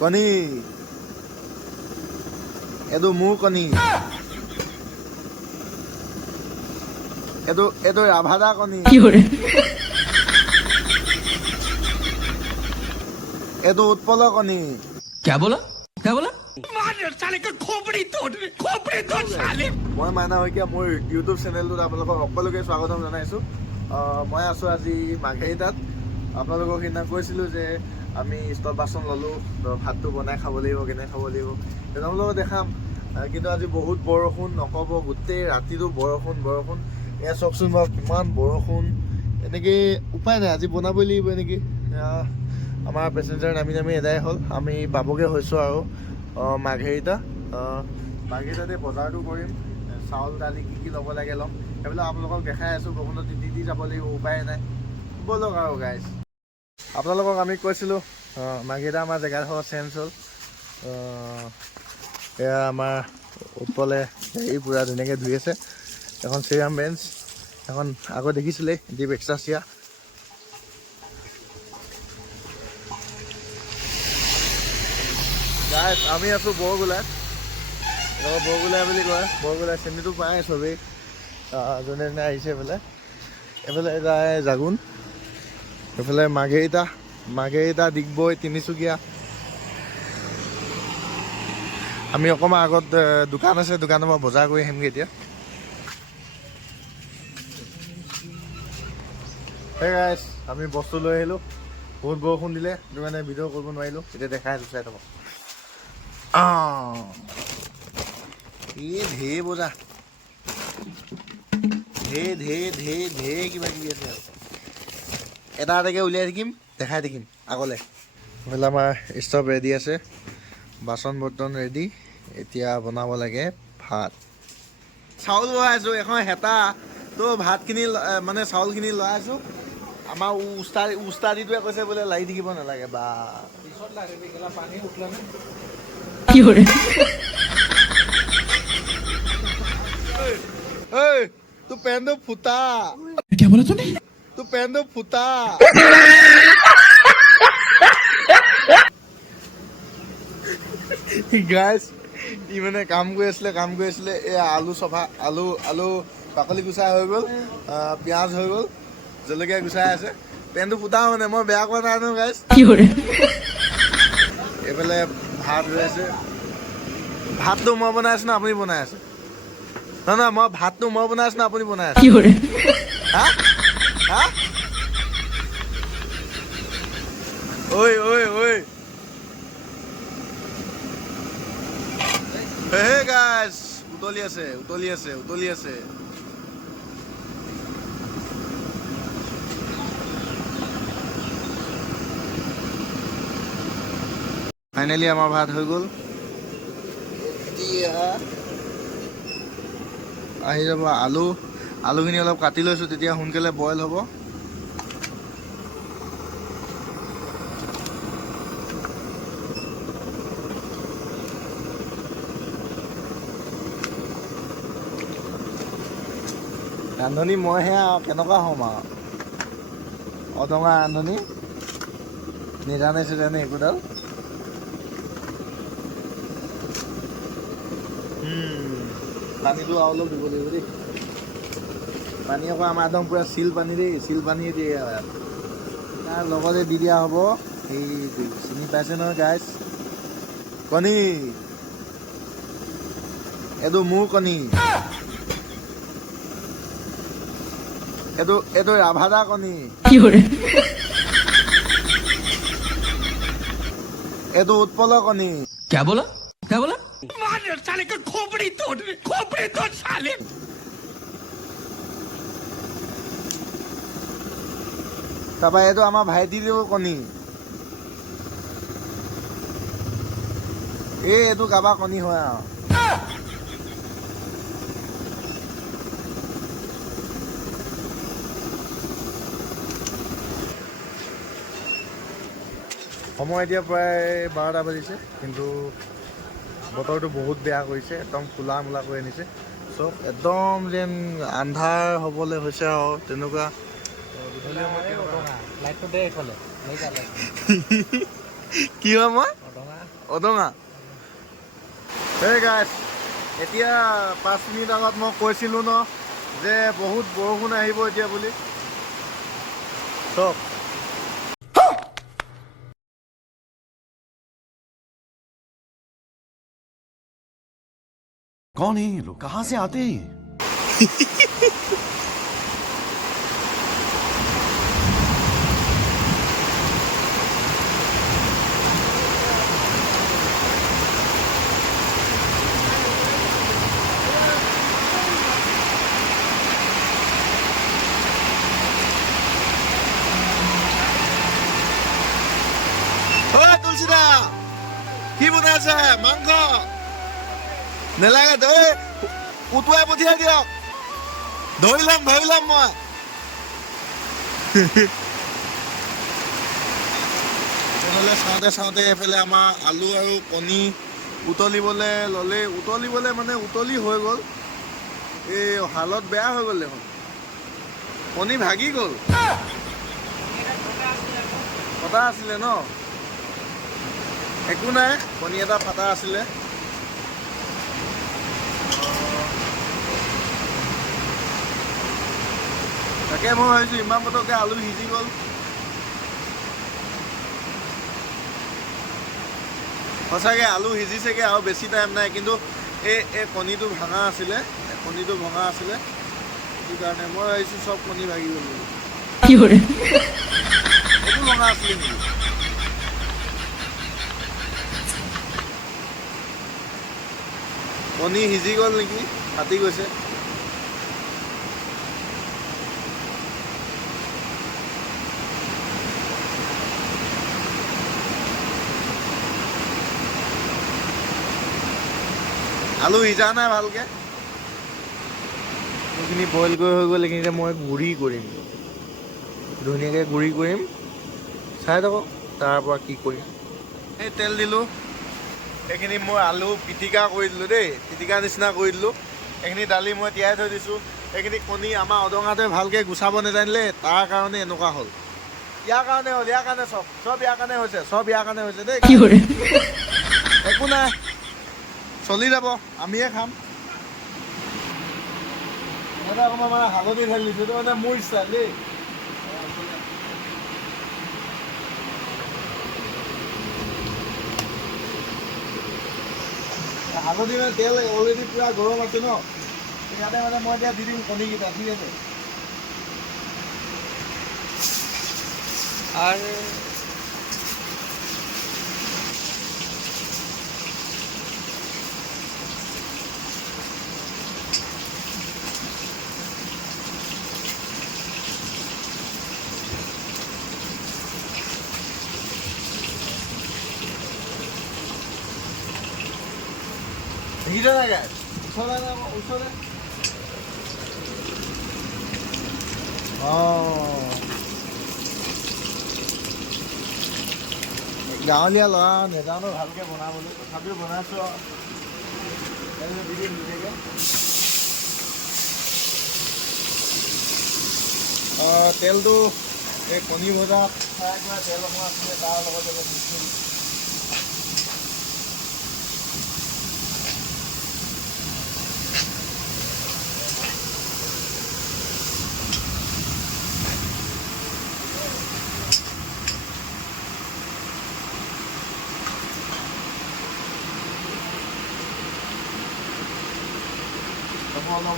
কণী এইটো মোৰ কণী এইটো ৰাভাদা কণী এইটো উৎপলৰ কণী क्या बोला क्या बोला মই মাইনা শইকীয়া মোৰ ইউটিউব চেনেলটোত আপোনালোকক সকলোকে স্বাগতম জনাইছোঁ। মই আছোঁ আজি মাৰ্ঘেৰিটাত। আপোনালোকক সেইদিনা কৈছিলোঁ যে আমি ষ্টভ বাচন ল'লোঁ, ভাতটো বনাই খাব লাগিব, কেনেকৈ খাব লাগিব আপোনালোকক দেখাম। কিন্তু আজি বহুত বৰষুণ, নক'ব, গোটেই ৰাতিটো বৰষুণ। এয়া চাওকচোন বাৰু কিমান বৰষুণ, এনেকৈ উপায় নাই, আজি বনাবই লাগিব এনেকৈ। আমাৰ পেচেঞ্জাৰ নামি এদাই হ'ল, আমি পাবগৈ হৈছোঁ আৰু মাৰ্ঘেৰিটাতে বজাৰটো কৰিম, চাউল দালি কি ল'ব লাগে ল'ম, সেইবিলাক আপোনালোকক দেখাই আছোঁ। বৰষুণত তিতি যাব লাগিব, উপায় নাই, ব'লক আৰু গাইজ। আপোনালোকক আমি কৈছিলোঁ মাৰ্ঘেৰিটা আমাৰ জেগাডোখৰ চেঞ্জ হ'ল। এয়া আমাৰ উৎপলে হেৰি পূৰা ধুনীয়াকৈ ধুই আছে। এখন চিৰাম বেঞ্চ, এখন আগত দেখিছিলে ডিপ এক্সট্ৰা চিয়া। গাইজ আমি আছোঁ বৰগোলাত, বৰগোলাই বুলি কয়। বৰগোলাই চেনীটো পায় চবেই, যোনে যোনে আহিছে এইফালে যায় জাগোন, এইফালে মাৰ্ঘেৰিটা, ডিগবৈ, তিনিচুকীয়া। আমি অকণমান আগত দোকান আছে, দোকানৰ পৰা বজাৰ কৰি আহিমগৈ এতিয়া। সেই গাইজ আমি বস্তু লৈ আহিলোঁ, বহুত বৰষুণ দিলে, সেইটো কাৰণে ভিডিঅ' কৰিব নোৱাৰিলোঁ। এতিয়া দেখাই আছোঁ, চাই থাকক। ঢেৰ বজা, ঢেৰ কিবা কিবি আছে আৰু এটা এটাকৈ উলিয়াই থাকিম, দেখাই থাকিম আগলৈ। এইফালে আমাৰ ষ্টভ ৰেডি আছে, বাচন বৰ্তন ৰেডি। এতিয়া বনাব লাগে ভাত। চাউল বহাইছোঁ, এখন হেতা তো ভাতখিনি মানে চাউলখিনি লৈ আছোঁ। আমাৰ উস্তাদিটোৱে কৈছে বোলে লাগি থাকিব নালাগে, বা পানী উঠলে তোৰ পেনটো ফুটা, তোৰ পেনটো ফুটা। গাইজ ই মানে কাম কৰি আছিলে। এই আলু বাকলি গুচাই হৈ গ'ল, পিঁয়াজ হৈ গ'ল, জলকীয়া গুচাই আছে। পেনটো ফুটা মানে, মই বেয়া কোৱা নাই নহয় গাইজ। এইফালে ভাত হৈ আছে, ভাতটো মই বনাই আছোঁ না আপুনি বনাই আছে? নহয়, ভাতটো মই বনাই আছোঁ না আপুনি বনাই আছে? হা ঐ হে গাইজ উতলি আছে। ফাইনেলি আমাৰ ভাত হৈ গ'ল। এতিয়া আহি যাব আলুখিনি অলপ কাটি লৈছোঁ, তেতিয়া সোনকালে বইল হ'ব। ৰান্ধনি মইহে আৰু কেনেকুৱা হ'ম আৰু, অদঙা ৰান্ধনি, নিজানে একোডাল। পানীটো আৰু অলপ দিব লাগিব দেই। পানী আকৌ আমাৰ একদম পূৰা চিল পানী দেই, চিল পানীয়ে দিয়ে ইয়াত। তাৰ লগতে দি দিয়া হ'ব এই চিনি পাইছে নহয় গাইজ, কণী। এইটো মোৰ কণী, এইটো ৰাভাদা কণী, এইটো উৎপলৰ কণী। क्या बोला क्या बोला তাৰপৰা এইটো আমাৰ ভাইটিৰ কণী। এইটো কাৰোবাৰ কণী হয় আৰু। সময় এতিয়া প্ৰায় 12টা বাজিছে, কিন্তু বতৰটো বহুত বেয়া কৰিছে, একদম ক'লা মোলা কৰি আনিছে চব, একদম যেন আন্ধাৰ হ'বলৈ হৈছে আৰু তেনেকুৱা। কি হয় মই অদঙা এই গাইছ এতিয়া 5 মিনিট আগত মই কৈছিলোঁ ন যে বহুত বৰষুণ আহিব এতিয়া বুলি চব कौन है ये लोग कहाँ से आते हैं ये তুলসীদা কি বনাই আছে মাংস নেলাগে তই উটুৱাই পঠিয়াই দিয়ক ধৰি ল'ম মই এইফালে চাওঁতে এইফালে আমাৰ আলু আৰু কণী উতলিবলৈ মানে উতলি হৈ গ'ল এই হালত বেয়া হৈ গ'ল দেখোন কণী ভাগি গ'ল ফটা আছিলে ন একো নাই কণী এটা ফটা আছিলে তাকে মই ভাবিছোঁ ইমান পটককৈ আলু সিজি গ'ল সঁচাকৈ আলু সিজিছেগৈ আৰু বেছি টাইম নাই কিন্তু এই কণীটো ভঙা আছিলে সেইটো কাৰণে মই ভাবিছোঁ চব কণী ভাগি গ'ল এইটো ভঙা আছিলে নেকি কণী সিজি গ'ল নেকি ফাটি গৈছে আলু সিজা নাই ভালকে এইখিনি বইল কৰি হৈ গ'ল এইখিনিতে মই গুড়ি কৰিম ধুনীয়াকৈ গুড়ি কৰিম চাই থাকক তাৰ পৰা কি কৰিম এই তেল দিলোঁ এইখিনি মই আলু পিটিকা কৰি দিলোঁ দেই পিটিকা নিচিনা কৰি দিলোঁ এইখিনি দালি মই তিয়াই থৈ দিছোঁ এইখিনি কণী আমাৰ অদঙাটোৱে ভালকৈ গুচাব নাজানিলে তাৰ কাৰণে এনেকুৱা হ'ল ইয়াৰ কাৰণে চব ইয়াৰ কাৰণে হৈছে দেই একো নাই চলি যাব আমিয়ে খাম এটা অকণমান মানে হালধি ঢালি দিছোঁ এইটো মানে মোৰ ইচ্ছা দেই হালধি মানে তেল অলৰেডি পুৰা গৰম আছে ন ইয়াতে মানে মই এতিয়া দি দিম কণীকেইটা ঠিক আছে আৰু ভিড়ে না গায় উঠলে গাঁৱলীয়া ল'ৰা নেজানো ভালকে বনাবলৈ তথাপিও বনাইছোঁ তেলটো এই কণী ভজা ফ্ৰাই কৰা তেল অকণমান আছিলে তাৰ লগতে মিক্স কৰি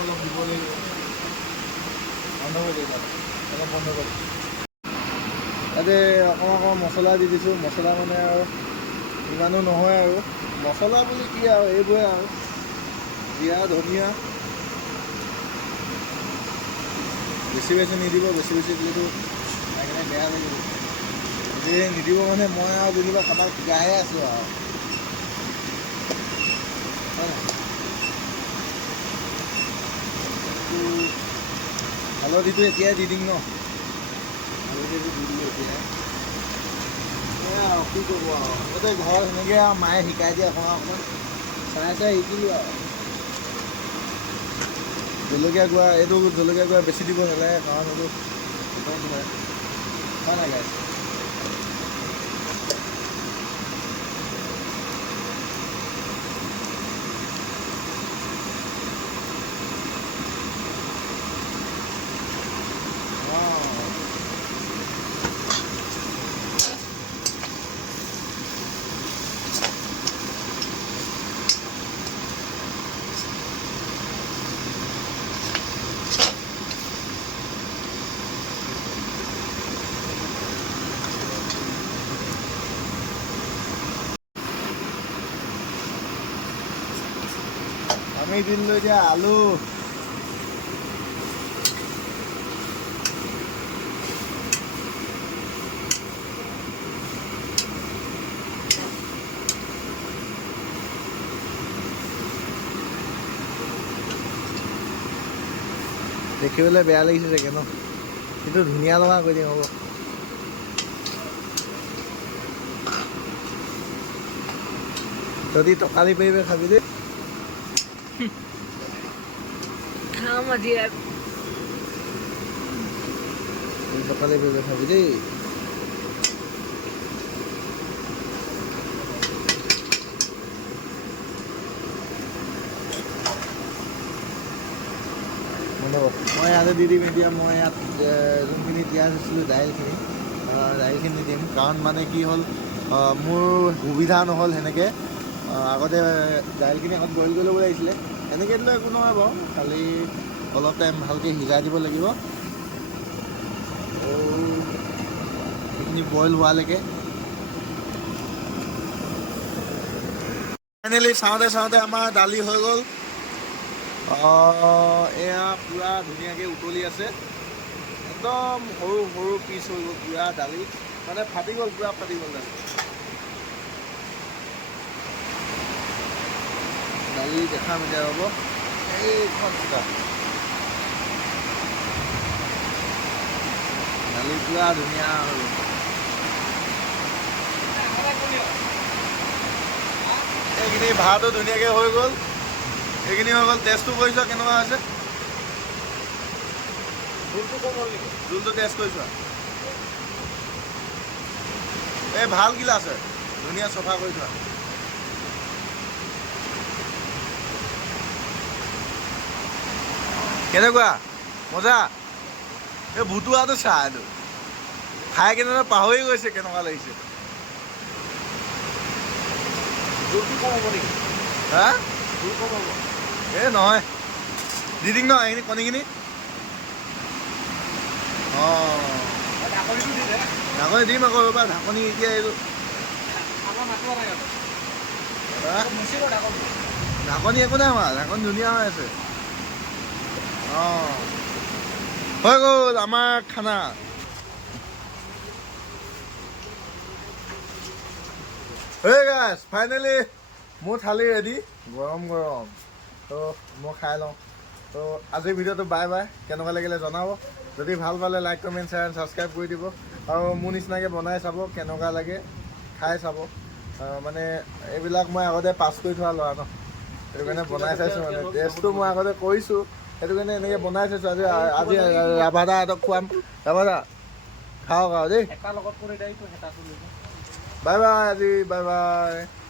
অলপ দিব লাগিব বন্ধ কৰি দিম অলপ বন্ধ কৰি তাতে অকণমান মছলা দি দিছোঁ মছলা মানে আৰু ইমানো নহয় আৰু মছলা বুলি কি আৰু এইবোৰে আৰু জিৰা ধনিয়া বেছি নিদিব বেছি দিলেতো সেইকাৰণে বেয়া লাগিব যে নিদিব মানে মই আৰু যেনিবা কাৰোবাক শিকাহে আছোঁ আৰু হালধিটো এতিয়াই দি দিম ন হালধিটো দি দিলোঁ এতিয়াই কি কৰিব আৰু আগতে ঘৰত সেনেকৈ আৰু মায়ে শিকাই দিয়ে অকণমান চাই শিকিলোঁ আৰু জলকীয়া গুড়া বেছি দিব নালাগে কাৰণ এইটো হয় নাই গাইছ আমি দিলোঁ এতিয়া আলু দেখিবলৈ বেয়া লাগিছে চাগে ন কিন্তু ধুনীয়া লগা কৰি দিম হ'ব যদি টকালি পাৰিবে খাবি দেই খাম আজি টকালি পাৰিবে খাবি দেই মই ইয়াতে দি দিম এতিয়া মই ইয়াত যোনখিনি তিয়াই থৈছিলোঁ দাইলখিনি দিম কাৰণ মানে কি হ'ল মোৰ সুবিধা নহ'ল সেনেকৈ আগতে দাইলখিনি আগত বইল কৰি ল'ব লাগিছিলে এনেকৈ দিলে একো নহয় বাৰু খালি অলপ টাইম ভালকৈ সিজাই দিব লাগিব সেইখিনি বইল হোৱালৈকে ফাইনেলি চাওঁতে আমাৰ দালি হৈ গ'ল এয়া পূৰা ধুনীয়াকৈ উতলি আছে একদম সৰু সৰু পিচ হৈ গ'ল পূৰা দালি মানে ফাটি গ'ল পূৰা ফাটি গ'ল দালি দেখাম এতিয়া হ'ব এইখন ফুটা দালি পূৰা ধুনীয়া হৈ গ'ল এইখিনি ভাতো ধুনীয়াকৈ হৈ গ'ল এইখিনি হৈ গ'ল টেষ্টটো কৰি চোৱা কেনেকুৱা হৈছে জোলটো কম হ'ল নেকি জোলটো টেষ্ট কৰি চোৱা এই ভাল গিলাচ হয় ধুনীয়া চফা কৰি থোৱা কেনেকুৱা মজা এই ভুটুৱাটো চা এইটো খাই কেনেকুৱা পাহৰি গৈছে কেনেকুৱা লাগিছে জোলটো কম হ'ব নেকি হা জোল কম হ'ব এই নহয় দি দিম ন এইখিনি কণীখিনি অঁ ঢাকনি দিম আকৌ ৰ'বা ঢাকনি এতিয়া এইটো ঢাকনি একো নাই আমাৰ ঢাকনি ধুনীয়া হৈ আছে অঁ হৈ গ'ল আমাৰ খানা hey guys ফাইনেলি মোৰ থালি ৰেডি গৰম গৰম তো মই খাই লওঁ তো আজিৰ ভিডিঅ'টো বাই বাই কেনেকুৱা লাগিলে জনাব যদি ভাল পালে like comment share and subscribe কৰি দিব আৰু মোৰ নিচিনাকৈ বনাই চাব কেনেকুৱা লাগে খাই চাব মানে এইবিলাক মই আগতে পাছ কৰি থোৱা ল'ৰা ন সেইটো কাৰণে বনাই চাইছোঁ মানে টেষ্টটো মই আগতে কৰিছোঁ সেইটো কাৰণে এনেকৈ বনাই চাইছোঁ আজি ৰাভাদা এটাক খুৱাম ৰাভাদা খাওক আৰু দেই বাই বাই আজি বাই বাই